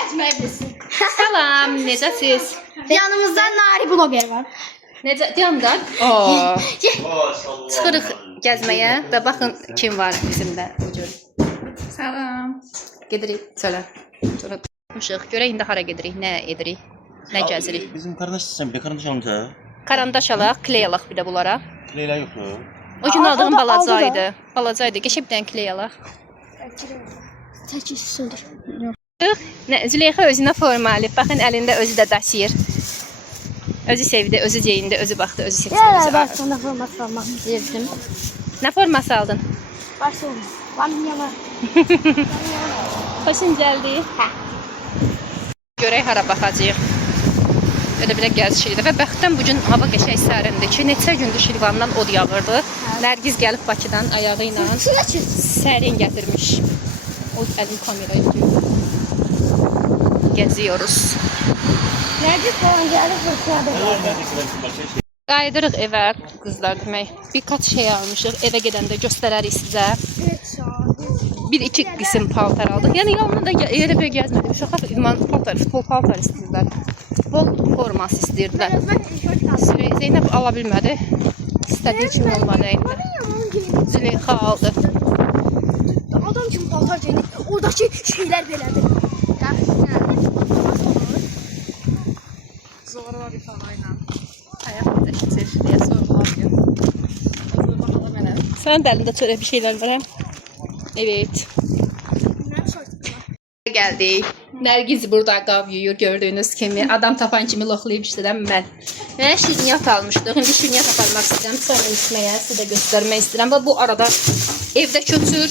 Etməyəbilirsin. Salam, necəsiz? Yanımızda Nari bloger var. Necə yanımda? Çıxırıq gəzməyə və baxın kim var bizimlə bu gün. Salam. Gedirik çölə. Sonra çıxmışıq. Görək indi hara gedirik, nə edirik, nə gəzirik. Bizim kardeş sen bir kardeş alınca. Karandaş alaq, kley alaq bir də bunlara. Leyla yoktu. O gün aldığım aldı balacaydı. Balacaydı. Geçib bir dənə kley alaq. Çəkil söndür. Züleyxa özünə forma alıb. Baxın əlində özü də daşıyır. Özü sevdi, özü geyindi, özü baxdı, özü seçdi. Gəl Barcelona forması almaq istəyirdim. Nə forması aldın? Barcelona. Vanyama. Xoşun gəldi. Hə. Görək hara baxacağıq. Elə belə gəzişikdir və bəxtdən bu gün hava qəşəng sərindir ki, neçə gündür Şirvandan od yağırdı. Nərgiz gəlib Bakıdan ayağı ilə sərin gətirmiş. O əlim kameraya tutuyor. Gəziyoruz. Nərgiz falan gəlib fırçadır. Qayıdırıq evə qızlar demək. Birkaç şey almışıq. Evə gedəndə göstərərik sizə. Bir-iki qism paltar aldıq. Yəni yanına da yerə belə gəzmədik. Uşaqlar idman paltar, futbol paltar istəyirlər. Futbol forması istəyirdilər. Zeynəb ala bilmədi. İstədiyi kimi olmadı indi. Züleyxa aldı. Adam kimi paltar geyinir. Oradakı şeylər belədir. Zorla bir falayla. Ayaq keçir deyə sorğular yox. Sənin də əlində çörək bir şeylər var, hə? Evet. Geldik. Nərgiz burada qav yuyur gördüğünüz kimi. Adam tapan kimi loxlayıb işləyirəm mən. Və şirniyyat almışdıq. İndi şirniyyat aparmaq istəyirəm. Sonra içməyə, sizə göstərmək istəyirəm. Bu arada evdə köçür.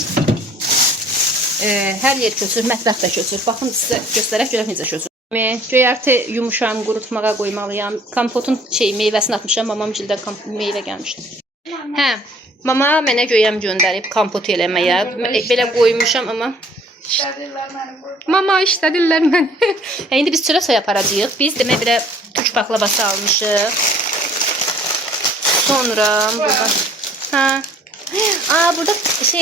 Hər yer köçür, mətbəx də köçür. Baxın sizə göstərək görək necə köçür. Göyərti yumuşam, qurutmağa qoymalıyam. Kompotun meyvəsini atmışam. Mamam gildən meyvə gəlmişdi. Hə. Mama mənə göyəm göndərib kompot eləməyə. Belə qoymuşam amma Mama işlədirlər məni. İndi biz çölə soy aparacağıq. Biz demək belə türk baklavası almışıq. Sonra burada burada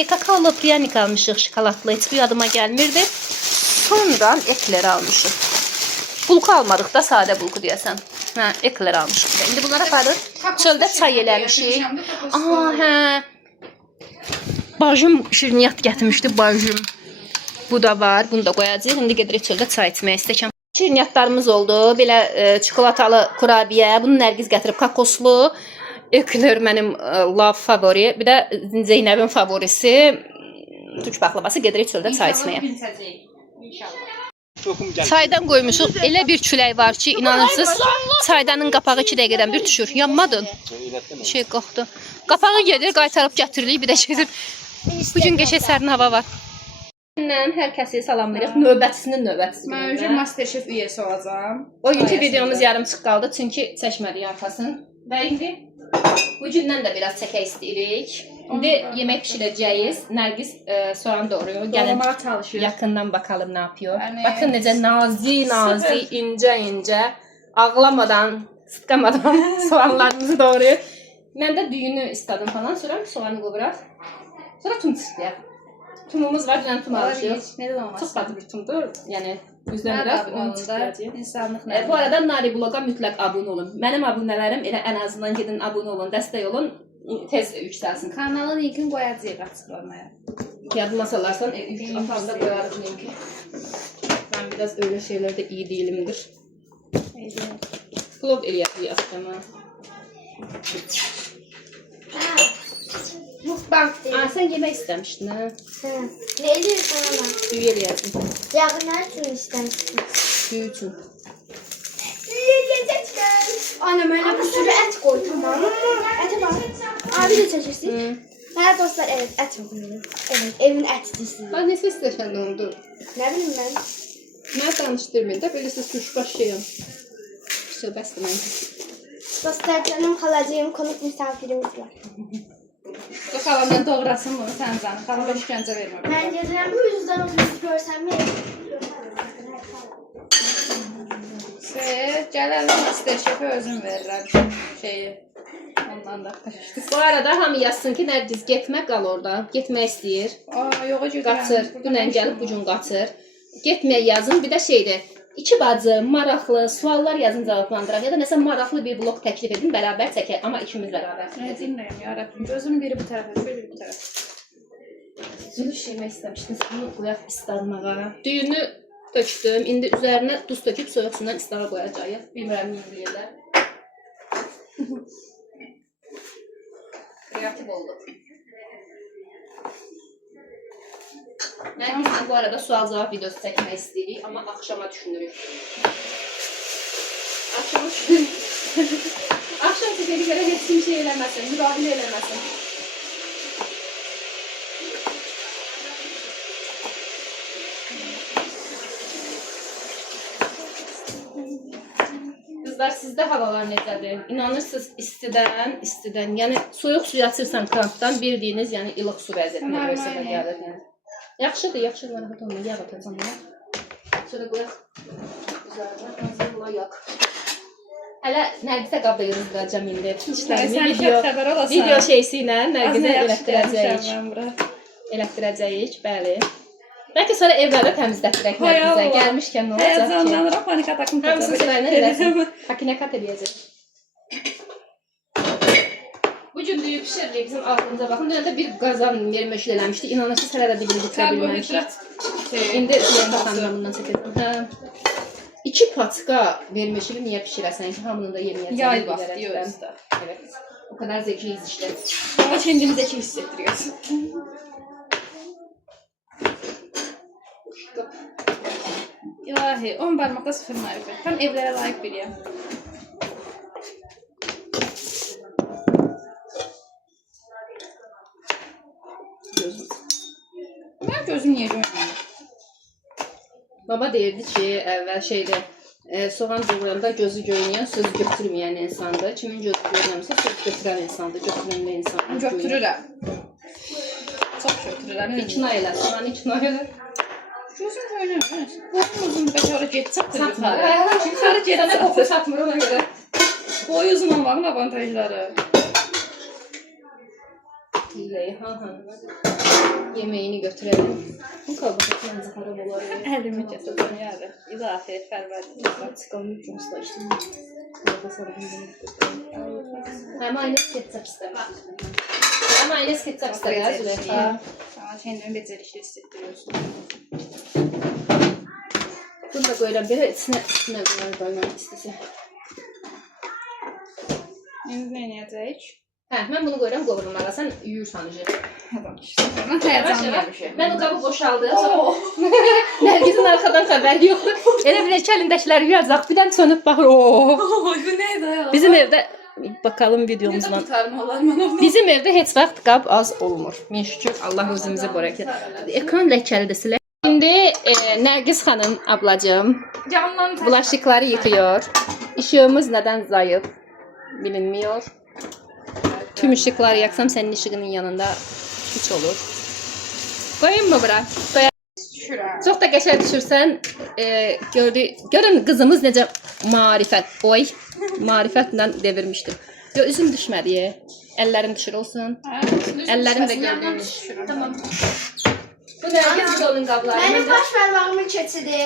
kakaolu pryanik almışıq, şokoladlı. Heç bir yadıma gəlmirdi. Sonra ekler almışıq. Bulku almadıq da, sadə bulku deyəsən. Ekler almışıq. İndi bunları aparır. Çöldə çay eləmişik. Hə. Bacım şirniyyat gətirmişdi, bacım. Bu da var, bunu da qoyacağıq. İndi gedirik çöldə çay içmək istəyirəm. Şirniyyatlarımız oldu. Belə çikolatalı kurabiyə. Bunu Nərgiz gətirib, kakoslu. Ekler mənim love favori. Bir də Zeynəbin favorisi. Türk baklavası. Gedirik çöldə çay içməyə. Çaydan qoymuşuq. Elə bir külək var ki, inanırsınız, çaydanın qapağı 2 dəqiqədən bir düşür. Yanmadın. Şey qalxdı. Qapağı gedir, qaytarıb gətiririk, bir də gedir. Bugün qəşəng sərin hava var. Hər kəsi salamlayırıq. Növbətisinin növbətisi. Mən öncə Masterchef üyəsi olacağam. O günkü videomuz yarımçıq qaldı, çünki çəkmədik arxasını. Və indi bu gündən də biraz çəkək istəyirik. İndi yemək pişirəcəyik. Nərgiz soğan doğruyor. Gəlin yaxından bakalım nə yapıyor. Bakın necə nazik, incə, ağlamadan, sıtqamadan soğanlarımızı doğruyor. Mən də düyünü istedim falan. Sonra soğanı qovuraq. Sonra tum çıxdıyaq. Tumumuz var, dünən tum alacağıq. Çox bazı bir tumdur. Yəni, üzlənirək, onu çıxdıracaq. Bu arada Nari Bloga mütləq abunə olun. Mənim abunələrim elə ən azından gedin abunə olun, dəstək olun. Tez yüksəlsin. Kanalın linkini qoyacağıq açıqlamaya. Yadıma salarsan, atamda qoyarıq linki. Mən biraz öyle şeylərdə iyi deyilimdir. Vlog eləyək yaxşıma. Mukbang deyil. Sən yemək istəmişdin, hə? Nə edirsən ana? Düyü eləyəsin. Yağı nə üçün istəmişsin? Düyü üçün. Ana, mənə bir sürü ət qoy, tamam. Ətə bax. Abi də çəkirsin. Hə, dostlar, evet, ət yoxdur. Evet, evin ətidir. Bax, nesə istəsən nə oldu? Nə bilim mən? Mən danışdırmayın da, belə siz kuşbaş şeyim. Söhbəsdir mən. Dostlar, canım xalacığım, konuk misafirimiz var. Bu xalandan doğrasın bunu sən canım. Xalama işgəncə vermə. Mən gedirəm, bu yüzden o yüzü görsəm mi? Gələrəm Masterchef-ə özüm verirəm şeyi. ondan da. Bu arada hamı yazsın ki Nərgiz getmə qal orada. Getmək istəyir. Aa, yox, Qaçır. Dünən gəlib bu gün qaçır. Getməyə yazın. Bir də şeydir. İki bacı, maraqlı suallar yazın, cavablandıraq ya da nəsə maraqlı bir blok təklif edin, bərabər çəkək. Amma ikimiz bərabər. Nə dinləyim ya Rəbbim. Gözüm biri bu tərəfə, biri bu tərəfə. Zülüş yemək istəmişdiniz. Bunu qoyaq isladmağa. Düyünü tökdüm. İndi üzərinə duz töküb soyuq sudan islağa qoyacağıq. Bilmirəm indiyələ. Kreativ oldu. Mən bu arada sual-cavab videosu çəkmək istəyirik, amma axşama düşünürük. Axşam çəkəliklərə heç kim şey eləməsin, müdaxilə eləməsin. Qızlar, sizdə havalar necədir? İnanırsınız istidən, yəni soyuq suyu açırsan krampdan, bildiyiniz, yəni ilıq su vəziyyətinə görsədə gəlir. Yaxşıdır, narahat olma, yağ atacam ya. Sonra qoyaq üzərinə, hazırlayaq. Hələ Nərgizə qabda yığdıracam indi. İşlərimi video şeysi ilə Nərgizə elətdirəcəyik, bəli. Bəlkə sonra evlərdə təmizlətdirək Nərgizə. Gəlmişkən nə olacaq ki? Həzanlanıram, panik atakım tutacaq. Hamısını sırayla eləsin. Hakinekat eləyəcək. Bugün düyü pişiririk, bizim altımıza baxın. Dünən də bir qazan yerməşil eləmişdi. İnanırsınız, hələ də dibini bitirə bilməmişik. İndi yerində xanımdan bundan çəkəcəm. 2 paçka vermişili niyə pişirəsən ki, hamının da yeməyəcək. Yay vaxtı yozda. Evet. O kadar zekiyiz işte. Ama kendimizdeki hissettiriyorsun. İlahi, 10 parmakla 0 marifet. Tam evlere layık biriyim. Ben gözüm niye görmüyorum? Baba deyirdi ki, əvvəl şeydə soğan doğrayanda gözü görünən, söz götürməyən insandır. Kimin gözü görünəmsə söz götürən insandır, götürən də insandır. Götürürəm. Çox götürürəm. İkna elə, soğanı ikna elə. Gözüm görünür. Boyun uzun bəkara get çatır yuxarı. Yuxarı get, sənə qoxu satmır ona görə. Boy uzun olmağın avantajları. Reyhan hanımı yeməyini götürəlim. Bu qabıqda məncə xarab olar. Əlimi kəsəcəm yarı. İlahi, fərvədir. Çıxalım üçümüzdə işte. Hə, mayonez ketçap istəmir. Hə, mayonez ketçap istəmir Züleyxa. Sana kendimi becerikli hissettiriyorsun. Bunu da qoyuram, belə içinə qoymaq istəsə. Şimdi ne yiyəcəyik? Hə, mən bunu qoyuram qovurmağa, sən yuyursan necə. Mən həyəcanlanmışam. Mən o qabı boşaldım. Nərgizin arxadan xəbəri yoxdur. Elə bir əlindəkiləri yuyacaq, bir dənə sönüb baxır. Bu neydi ya? Bizim evdə bakalım videomuzdan. Bizim evdə heç vaxt qab az olmur. Min şükür Allah özümüzü bərəkət. Ekran ləkəlidir silək. Şimdi Nərgiz xanım ablacığım bulaşıkları yıkıyor. İşığımız neden zayıf bilinmiyor. Tüm ışıkları yaksam senin ışığının yanında hiç olur. Koyayım mı bura? Koyayım. Çok da geçer düşürsen görün kızımız nece marifet. Oy marifetle devirmiştim. Yo, üzüm düşmedi ya. Ellerim düşür olsun. Ellerim de gördüğünüz. Tamam. Bu Nərgiz onun qabları. Benim baş parmağımın keçidi.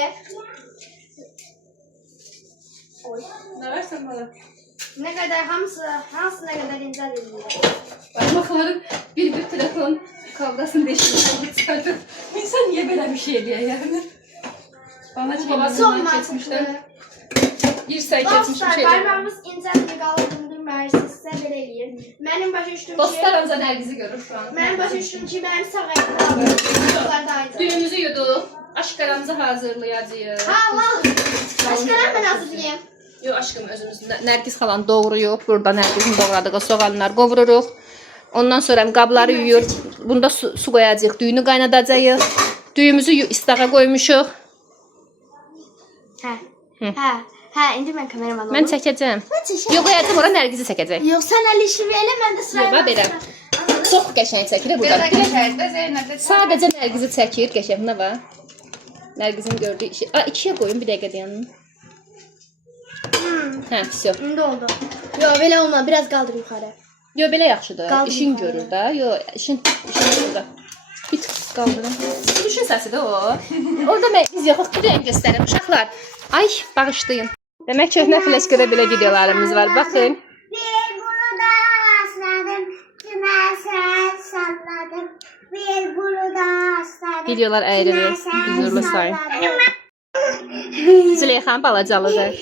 Oy. Ne versen bana? Ne kadar hamısı ne kadar ince değil. Parmaklarım bir telefon kavgasını değiştirdim. İnsan niye böyle bir şey diye yani? Bana Son babasından mantıklı. kesmişler. Bir say kesmiş bir Dostlar şey. parmağımız incelikli qaldığını bilmərsiniz, sizə belə eləyir. Mənim başa düşdüyüm Dostlar ancaq Nərgizi görür şu an. Mənim başa düşdüyüm ki, mənim sağ ayaqlarım Düyümüzü yuduq. Aşkaramızı hazırlayacağıq. Allah! Aşkaram mən hazırlayayım. Yox aşkım özümüz Nərgiz xalan doğruyuq. Burada Nərgizin doğradığı soğanlar qovururuq. Ondan sonra qabları yuyur. Bunda su qoyacağıq. Düyünü qaynadacağıq. Düyümüzü istağa qoymuşuq. Hə, indi mən kameraman olum. Mən çəkəcəm. Mən çəkəcəm. Yox, qoyacağıq ora Nərgizi çəkəcək. Yox, sən əl işimi elə, mən də sırayla. Yox, belə. Çox qəşəng çəkilir burada. Geçerdi Zeynep'de. Sadəcə Nərgizi çəkir, qəşəng nə var? Nərgizin gördüyü işi. İkiyə qoyun bir dəqiqə dayanın. Hə, pis yox. İndi oldu. Yox, belə olma, biraz qaldır yuxarı. Yo, belə yaxşıdır. Qaldır İşin yuxarı. görür də. Yo, işin görür də. Bir tık qaldırım. Düşün səsidir o. Orada biz yoxuq, bir rəng göstərim. Uşaqlar, ay, bağışlayın. Demək köhnə fleşkada belə videolarımız var. Baxın. Bir burada asladım, kimesen salladım. Bir burada asladım. Videolar əyrilir. Huzurlu sayın. Züleyxanın balacalıdır.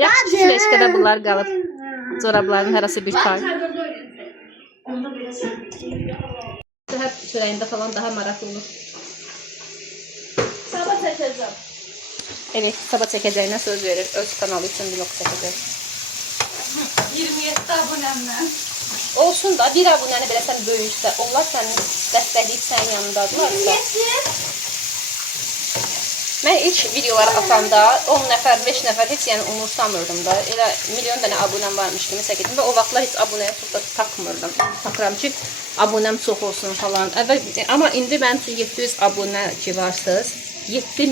Yaxşı ki, fleşkada bunlar qalıb. Corabların hərəsi bir tay. Daha çörəyində falan daha maraqlı olur. Sabah çəkəcəm. Evet, sabah çəkəcəyinə söz verir. Öz kanalı üçün vlog çəkəcək. 27 abonemle. Olsun da, bir abunəni belə sən böyüksə, onlar sənin dəstəkləyib sənin yanındadılarsa. Mən ilk videoları atanda 10 nəfər, 5 nəfər heç yəni umursamırdım da. Elə milyon dənə abunəm varmış kimi çəkirdim və o vaxtlar heç abunəyə burada takmırdım. Takıram ki, abunəm çox olsun falan. Amma indi mən 700 abunə ki varsınız, 7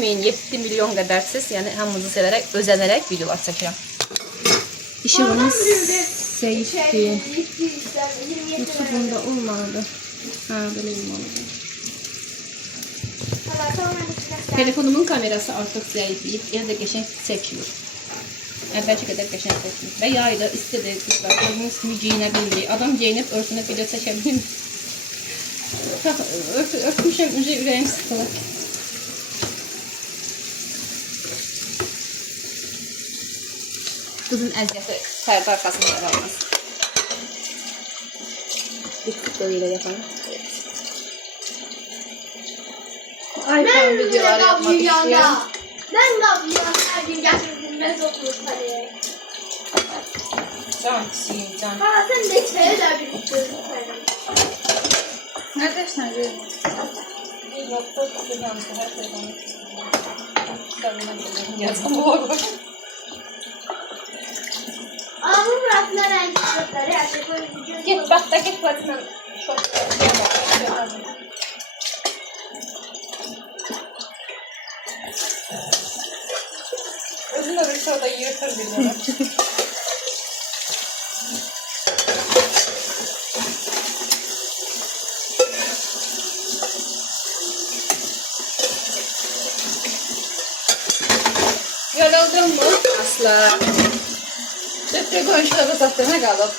milyon qədərsiz, yəni hamınızı sevərək, özənərək videolar çəkirəm. İşimiz seyfdir. Yoxsa bunda olmalıdır. Ha, belə olmalıdır. Telefonumun kamerası artıq zəifləyib, yəni də qəşəng çəkmir. Əvvəlki qədər qəşəng çəkmir. Və yayda istidir, qızlar, gördüyünüz kimi geyinə bilmirik. Adam geyinib örtünə video çəkə bilmir. Örtmüşəm, öncə ürəyim sıxılır. Qızın əziyyəti pərdə arxasında qalmaz. Bir tık böyle yapalım. Ben videoları yapmak istiyorum. Ben kapıyorum her gün getirdim mezotlu parayı. Can kişiyim, can. Ha sen de içeri de birlikte parayı. Nerede işler? Bir nokta tutacağım işte her şeyden. Yazdım bu arada. Ama bu bıraktılar en küçükleri her şey böyle gidiyor. Git bak da git başına. Çok Özün öbür orada yırtır bir Yoruldun mu? Asla. Cepte konuşları sattığına kalıp.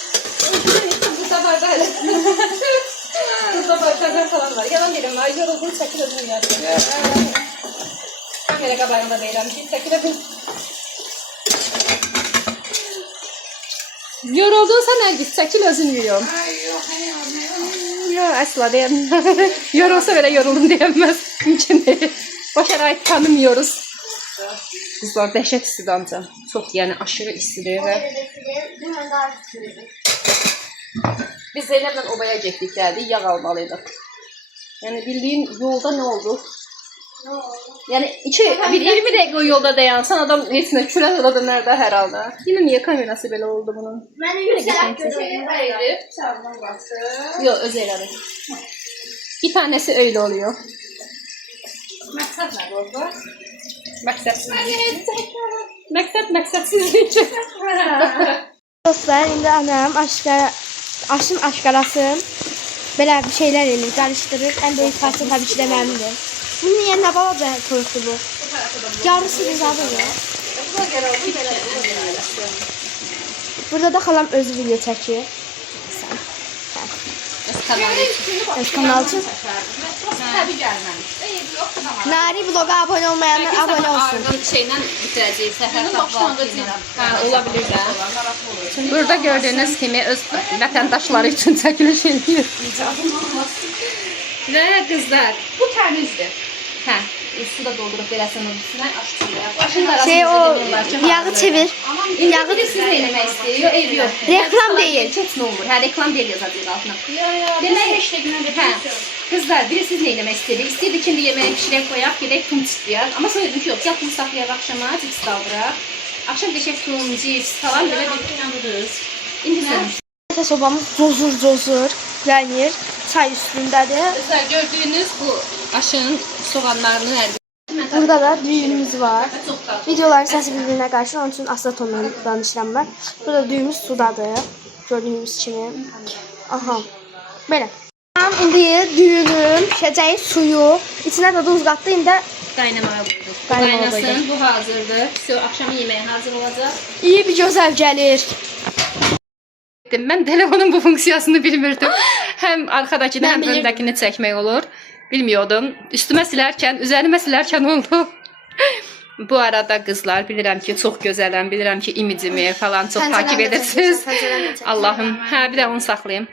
Bu sefer böyle. Burada barkazlar falan var. Yalan değilim. Ay yoruldum. Çekil özüm ya. Kamera kabarında değilim. Çekil özüm. Yoruldunsa Nergis, çəkil özün yiyorum. Ay yok, Yox, əsla deyəm. Yorulsa belə yoruldum deyəməz. Mümkün deyil. O şərait tanımıyoruz. Qızlar dəhşət istidir amca. Çox, yəni aşırı istidir və biz Zeynəblə obaya getdik, gəldik, yağ almalıydıq. Yəni bildiyim yolda nə oldu? Yəni 20 dəqiqə o yolda dayansan adam heç nə kürək ola dönər də hər halda. Yine niyə kamerası belə oldu bunun? Ben yükselek görüyorum. Sağdan bastı. Yox, öz elədi. Bir tanesi öyle oluyor. Maksat ne oldu? Məqsədsizlik. Məqsədsizlik. Dostlar, indi anam aşın aşkarası belə bir şeyler eləyir, qarışdırır. En büyük parça tabii ki de benimdir. Bunun yerine balaca toyuqdur bu. Yarısı güzeldir ya. Burada da xalam özü video çəkir. Öz kanal için. Tabii gelmemiş. Nari vloga abone olmayanlar abone olsun. Şeylə bitirəcəyik səhər Bunun başlanğıcı ilə. Ha, olabilir də. Burada gördüğünüz kimi öz vətəndaşları üçün çəkiliş edir. Və qızlar, Bu temizdir. hə, su da doldurup verəsən onun üstünə açdırıq. Şey o yağı çevir. Yağı siz nə eləmək istəyir? Yox, ev yox. Reklam deyil. Heç nə olur. Hə, reklam deyil yazacağıq altına. Demək işləginə də Hə. Qızlar, biri siz nə eləmək istəyirik? İstəyirdik ki, indi yeməyə pişirək qoyaq, gedək tum çıxdıyaq. Amma sonra dedim ki, yox, yatını saxlayaq axşama, cips qaldıraq. Axşam qəşəng tum, cips falan belə bir yanırız. İndi sönmüş. Sobamız cozur yanır. Çay üstündedir. Qızlar, gördüyünüz bu aşın soğanlarını ərdik. Burada da düyünümüz var. Videoların səsi bir-birinə qarşı, onun üçün asla tonla danışıram mən. Burada düyümüz sudadır. Gördüyünüz kimi. Aha. Belə. Tamam, indi düyünüm, pişəcəyi suyu, içinə də duz qatdı, indi Qaynamaya qoyduq. Qaynamağa Qaynasın, bu hazırdır. Все, axşamın yeməyi hazır olacaq. iyi bir gözəl gəlir. Mən telefonun bu funksiyasını bilmirdim. Həm arxadakını, Mən həm bilirdim. öndəkini çəkmək olur. Bilmiyordum. Üstümə silərkən, üzərimə silərkən oldu. Bu arada qızlar, bilirəm ki, çox gözələm, bilirəm ki, imicimi falan çox takip edirsiniz. Allahım, hə, bir də onu saxlayım.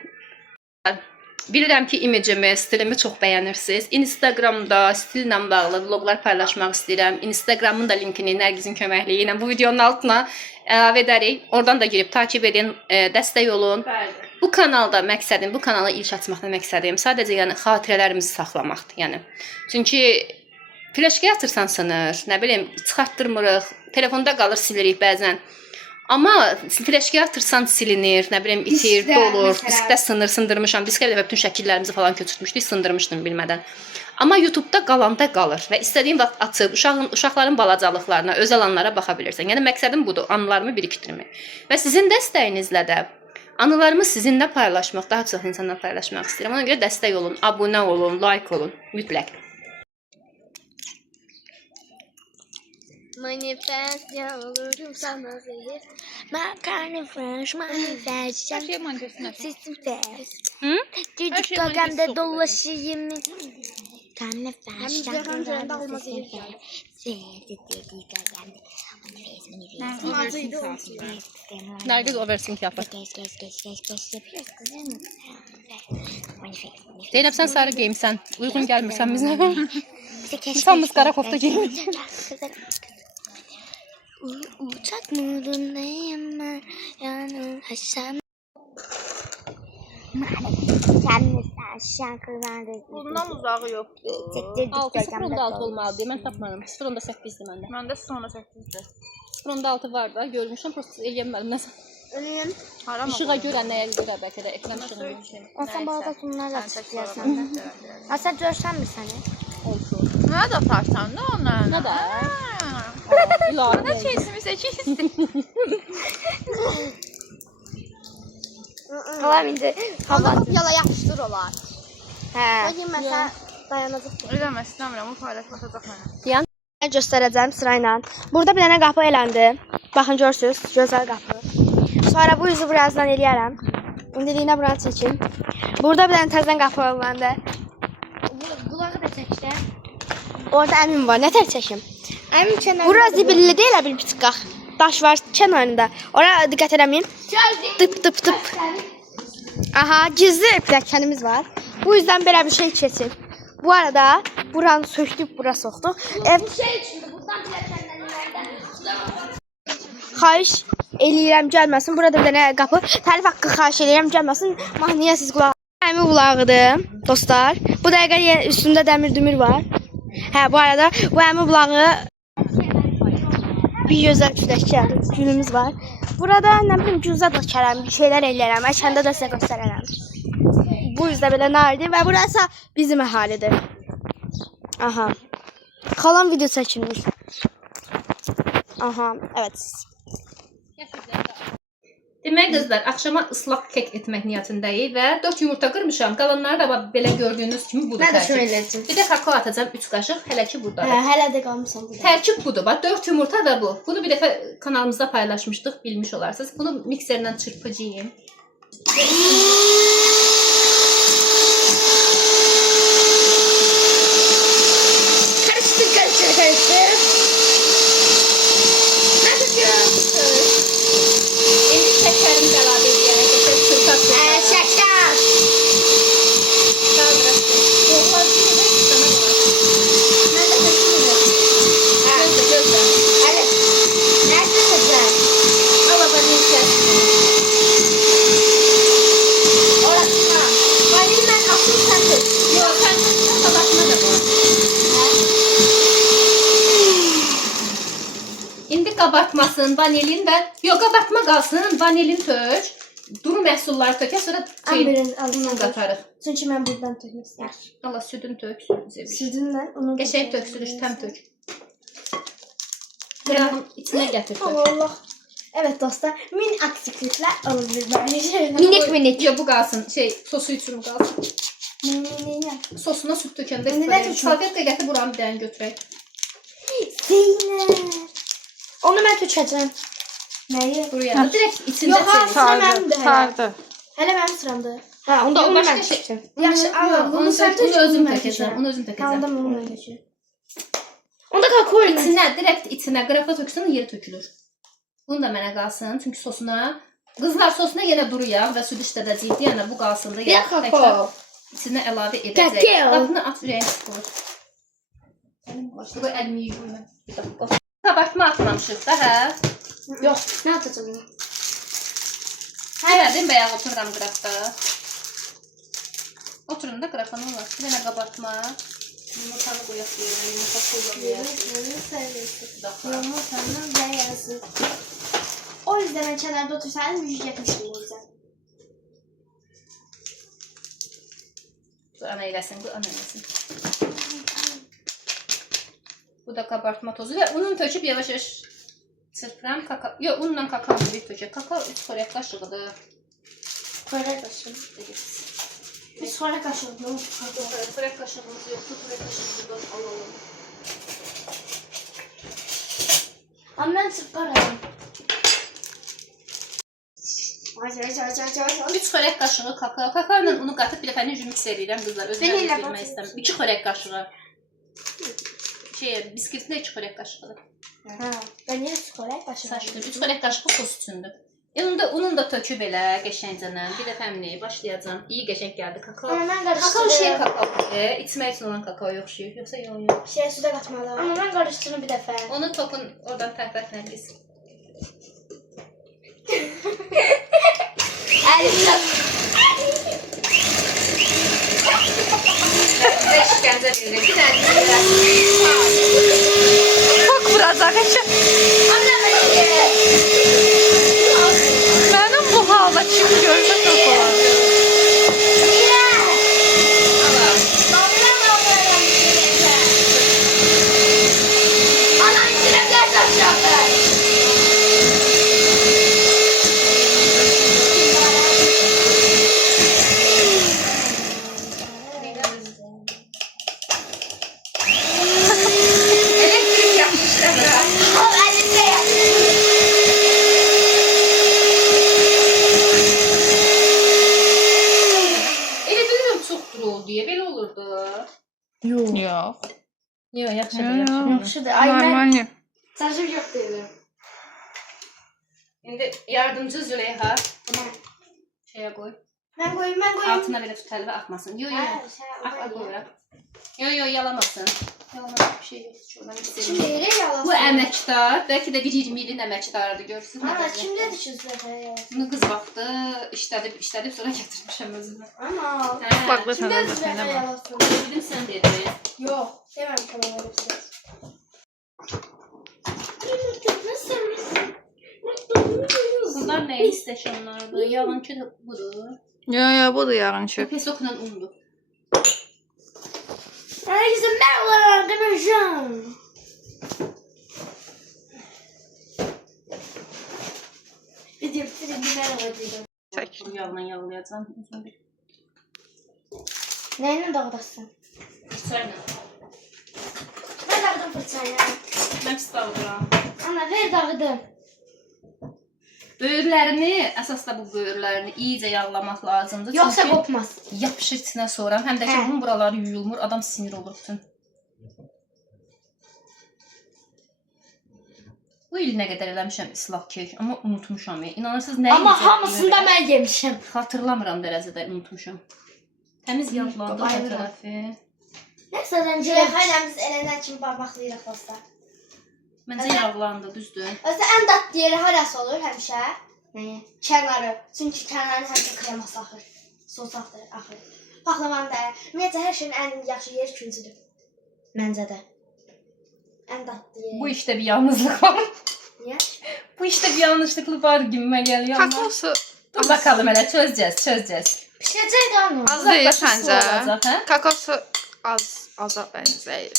Bilirəm ki, imicimi, stilimi çox bəyənirsiniz. Instagramda stillə bağlı vloqlar paylaşmaq istəyirəm. Instagramın da linkini Nərgizin köməkliyi ilə bu videonun altına əlavə edərik. Oradan da girib takip edin, dəstək olun. Bu kanalda məqsədim, bu kanala ilk açmaqda məqsədim sadəcə yəni xatirələrimizi saxlamaqdır. Yəni çünki flaşkaya atırsan sınır, nə bilim, çıxartdırmırıq, telefonda qalır, silirik bəzən. Amma flaşkaya atırsan silinir, nə bilim, itir, dolur, diskdə sındırmışam. Diskə bir dəfə bütün şəkillərimizi falan köçürtmüşdük, sındırmışdım bilmədən. Amma YouTube-da qalanda qalır və istədiyin vaxt açıb uşaqların balacalıqlarına, öz alanlara baxa bilirsən. Yəni məqsədim budur, anılarımı birikdirmək. Və sizin dəstəyinizlə də anılarımı sizinlə paylaşmaq, daha çox insanla paylaşmaq istəyirəm. Ona görə dəstək olun, abunə olun, like olun, mütləq. Manifest olurum sana zehir. Makarna fresh, manifest. Her şey manifestine. Sistem fest. Hı? Çocuk şey dönemde manifest dolaşayım. Karne fresh. Nərgiz overthink yapar. Zeynəb, sən sarı geyimsən, uyğun gəlmirsən bizə. İnsanımız qara kofta geyinir. Uçak nurundayım ben, yanım haşam. Bundan uzağı yok. 6.06 olmalıdır. Mən tapmadım. 0.8'dir məndə. Məndə sonra 8'dir. 0.6 var da, görmüşəm, prosta eləyəmədim nəsə. Ölüyüm. Haram İşığa görə nəyə görə bəlkə də ekran işığını Olsan balada sunlarla çıkıyorsan da. Asa görsən mi səni? olsun. Ne de atarsan da ona. Nə da? Ne İlahi. şeysimiz ekiyiz. Kalam indi. Hava. Yala yapışdır olar. Hə. Bugün mesela dayanacaq. Öyle istemiyorum. O paylaşmasacak mənə. Mən göstərəcəm sırayla. Burada bir dənə qapı eləndi. Baxın görürsüz, gözəl qapı. Sonra bu yüzü birazdan eləyərəm. İndiliyinə buranı çəkim. Burada bir dənə təzədən qapı eləndi. Qulağı da çəkdə. Orada əmim var. Nətər çəkim? Əmin kənarında. Bura zibilli deyil, bir piçqaq. Daş var kənarında. Ora diqqət eləməyin. Tıp tıp tıp. Aha, gizli pilləkənimiz var. Bu yüzden belə bir şey keçib. Bu arada buranı söktük, bura soxduq. Şey içində buradan pilləkəndən Xahiş eləyirəm gəlməsin. Burada bir dənə qapı. Tərif haqqı xahiş eləyirəm gəlməsin. Mahnıya siz qulaq. Əmi bulağıdır dostlar. Bu dəqiqə üstündə dəmir dümür var. Hə, bu arada bu əmi bulağı bir gözəl küləkçə gülümüz var. Burada nə bilim güzə də kərəm, bir şeylər eləyərəm. Əkəndə də sizə göstərərəm. Bu yüzden belə nardır və burası bizim əhalidir. Aha. Kalan video çəkilmiş. Aha, evet. Demək qızlar, axşama ıslaq kek etmək niyyətindəyik və 4 yumurta qırmışam. Qalanları da belə gördüyünüz kimi budur Mən də tərkib. şöyle edəcəm. Bir də kakao atacağım 3 qaşıq, hələ ki burdadır. Hə, hələ də qalmışam burada. Tərkib budur. Bax 4 yumurta da bu. Bunu bir dəfə kanalımızda paylaşmışdıq, bilmiş olarsınız. Bunu mikserlə çırpacağım. Karıştır. İndi şəkərini də əlavə edəyənə qədər çırpaq. Şəkər. Mən də çəkirəm. Gözlə. Hələ. Nəsə çəkər. Allah bana Orasına. Vanil mən asıl sən tut. Yox, sən tabağına da var. İndi qabartmasın, vanilin və yox, qabartma qalsın, vanilin tök. Duru məhsulları tökə, sonra ununu qatarıq. Çünki mən buradan tökmək istəyirəm. Allah südün tök. Südünlə onu Qəşəng töksürüş, təm tök. Qırağın içinə gətir tök. Allah. Evet dostlar, mini aksilikler olabilir böyle şeyler. Minik. Ya bu qalsın, sosu üçün bu qalsın. Mini. Sosuna süd tökəndə Nə istifadə üçün? Salfetka gətir buranı bir dənə götürək. Zeynep. Onu mən tökəcəm. Neyi? Buraya. Direkt içində Yox, ha, çək. sıra mənim hələ. Sardı. Hələ mənim sıramdır. Ha, onda Yox, onu başqa mən şey- tökəcəm. Yaxşı, ama bunu sen tökün, özüm bunu ben tökəcəm. tökeceğim. Onu özüm tökəcəm. Tamam, bunu ben tökeceğim. Onda kakao ilə. İçinə, direkt içinə qrafa töksən yeri tökülür. Bunu da mənə qalsın, çünki sosuna qızlar sosuna yenə duru yağ və süd işlədəcəyik. Yəni bu qalsın da Bir yəni kakao. içinə əlavə edəcək. Kakao. Qapını at ürəyə sıxılır. Bu əlimi yuyum. Bir dəqiqə. Kabartma atmamışıq da, hə? Yox, nə atacağım? Elədim, bəyaq otururam qrafda. Oturun da qrafa, nə olar? Bir dənə qabartma. Yumurtanı qoyaq yerine, yumurta kullanmayaq. Yumurtanın beyazı. O yüzden ben kenarda otursaydım yiyecekmişim o yüzden. Bu ana eləsin, bu ana eləsin. Bu da kabartma tozu və unun töküb yavaş-yavaş çırpıram. Yox, unla kakao bir tökək. Kakao 3 xörək qaşığıdır. Koyar kaşığı. Bir sonra kaşığı yok. Xörək qaşığımız yoxdur, xörək qaşığımızdan alalım. Ama ben sıkarım. 3 xörək qaşığı kakao. Kakao ilə unu qatıb bir dəfə necə mix edirəm qızlar. Ben Özünüz elə bilmək istəmirəm. 2 xörək qaşığı. Biskvitli 2 xörək qaşığıdır. Ha, ben yine sıkarım kaşığı. Saçdır. 3 xörək qaşığı sos üçündür. Ununu da töküb elə qəşəngcənə. Bir dəfə əmni başlayacağam. İyi qəşəng gəldi kakao. Ama ben Kakao şey karıştırdım. kakao. İçmək üçün olan kakao yoxşuyur. Yoxsa yox. Şey suda katmalı. Ama ben karıştırdım bir defa. Onu topun oradan tərpətlə biz. Elimle. Sizə işgəncə verilir. Bir dənə Çok vuracak. Benim bu halda kim görse çok olur. Anam içine yaklaşacağım ben. elektrik yapmışlar. O elimde yapıyor. Elə bilirəm çoxdur o deyə belə olurdu. Yok. Yox, yaxşıdır, Yox. yaxşıdır. Yaxşıdır. Ay ben Normal. saçım yok dedim. İndi yardımcı Züleyha bunu şeyə qoy. Ben koyayım ben koyayım. Altına belə tut əli və axmasın. Yox, Ha, yox. sen Ax, oraya. qoyuram. Yox, yalamasın. Yalamasın bir şey yox. Şuradan Şimdi istəyirəm. yere yalasın. Bu əməkdar, bəlkə də bir 20 ilin əməkdarıdır, görürsün. Ama kim dedi ki size? Bunu qız vaxtı işlədib sonra gətirmişəm özümə. Ama. Hə, Bak Kim mesela dedi size ne var? yalasın? dedim sən dedin. Yok. Demem sana öyle bir şey. Bunlar nəyin istəşanlardır? Yalankı da budur. Yo bu da yarın Bu çöp. pesokla undur. Herkese merhabalar arkadaşlar. Video bitirin bir merhaba diyorum. Çek. Bu yağla yağlayacağım. Uzun bir Neyle dağıdırsın? fırçayla. Ben dağıdım fırçayla. Mən pis dağıdıram. Ana ver dağıdım. Böyürlərini, əsas da bu böyürlərini iyicə yağlamaq lazımdır. Yoksa Çünki kopmaz. yapışır içinə sonra. Həm də ki, Hə. bunun buraları yuyulmur, adam sinir olur bütün. Bu il nə qədər eləmişəm islah kek, amma unutmuşam. İnanırsınız nə Ama yiyəcəm hamısını da yeməyə? ben yemişim. Xatırlamıram dərəcədə unutmuşam. Təmiz yağlandı hər bayılıram. tərəfi. Neyse öğrenciler hala biz elenden kimi parmaklayırıq dostlar. Məncə yağlandı, düzdür. Özde en tatlı yeri harası olur həmişə? Neyi? Kenarı. Çünkü kenarın həmişə kreması axır. Sos axır. Paxlavanı da. Ümumiyyətlə hər şeyin en yaxşı yeri küncüdür. Məncə də. En tatlı yeri. Bu işte bir yalnızlık var. Niye? Bu işte bir yanlışlıklı var gibime geliyor ama. Kakaosu Dur bakalım hele çözeceğiz. Pişəcək də onu. az değil Uzaqbaşı su sence. olacaq, hə? Kakaosu aza benzer.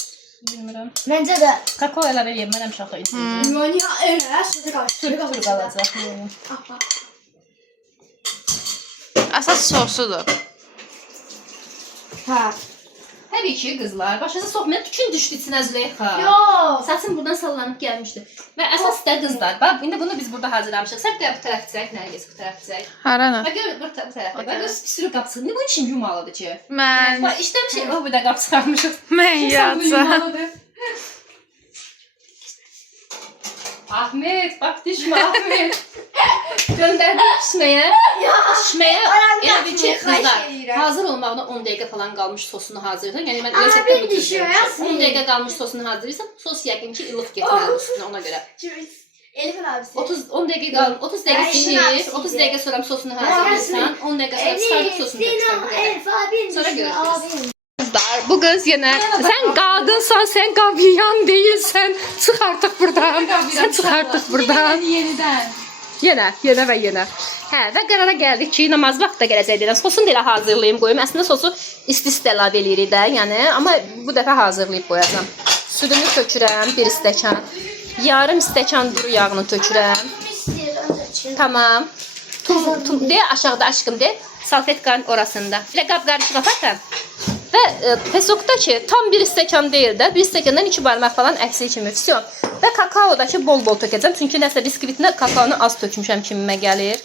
Bilmirəm. Məncə də. Kakao əlavə eləmərəm şaxta içində. Limoni elə südü qarışdırıb Tur qalacaq. Əsas sosudur. Hə. Təbii ki, qızlar, başınıza soxmayan tükün düşdü içinə Züleyxa. Yox. Saçım buradan sallanıb gəlmişdi. Və əsas da qızlar, bax, indi bunu biz burada hazırlamışıq. Sən bu tərəf çək, Nərgiz bu tərəf çək. Haranı? Və gör bu tərəfə. Və gör sürü qapısı. Ne bu için yumalıdır ki? Mən Bax, işləmişik, o bir də qapı çıxarmışıq. mən yatsa. Ahmet, bak düşme Ahmet. Göndərdim pişməyə. Pişməyə elə bir ki, qızlar, hazır olmağına 10 dəqiqə falan qalmış sosunu hazırlayın. Yəni mən reseptə bir unutuyorum. düşürəsin. 10 dəqiqə qalmış sosunu hazırlayırsan, sos yəqin ki, ilıq getməlidir üstünə ona görə. Elifin abisi. 10 dəqiqə qalmış, 30 dəqiqə sinir, 30 dəqiqə sonra sosunu hazırlayırsan, 10 dəqiqə sonra çıxarıb sosunu tökürsən. Elif abin. Sonra görüşürüz. Abin. Kızlar, bu kız yine sen kadınsan, sen gabiyan değilsen, çık artık buradan. Sen çık artık buradan. Yenidən. Yenə və yenə. Hə, və qərara gəldik ki, namaz vaxtı da gələcək deyirəm. Sosunu da elə hazırlayım qoyum. Əslində sosu isti-isti əlavə eləyirik də, yəni, amma bu dəfə hazırlayıb qoyacağam. Südünü tökürəm 1 stəkan. Yarım stəkan duru yağını tökürəm. Tamam. Tuz de aşağıda aşkım de. Salfetkanın orasında. Elə qab qarışıq aparsan. Və pesokda ki, tam 1 stəkan deyil də, 1 stəkandan 2 barmaq falan əksik kimi. Vəsiyon. Və kakaodakı bol-bol tökəcəm. Çünki nəsə biskvitinə kakaonu az tökmüşəm kimimə gəlir.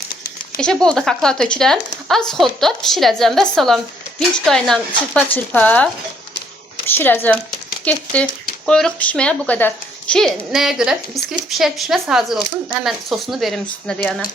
Eşə bol da kakao tökürəm. Az xodda pişirəcəm və salam vinçqa ilə çırpa-çırpa pişirəcəm. Getdi. Qoyuruq pişməyə bu qədər. Ki, nəyə görə? Biskvit pişər-pişməz hazır olsun. Həmən sosunu verim üstünə deyənə.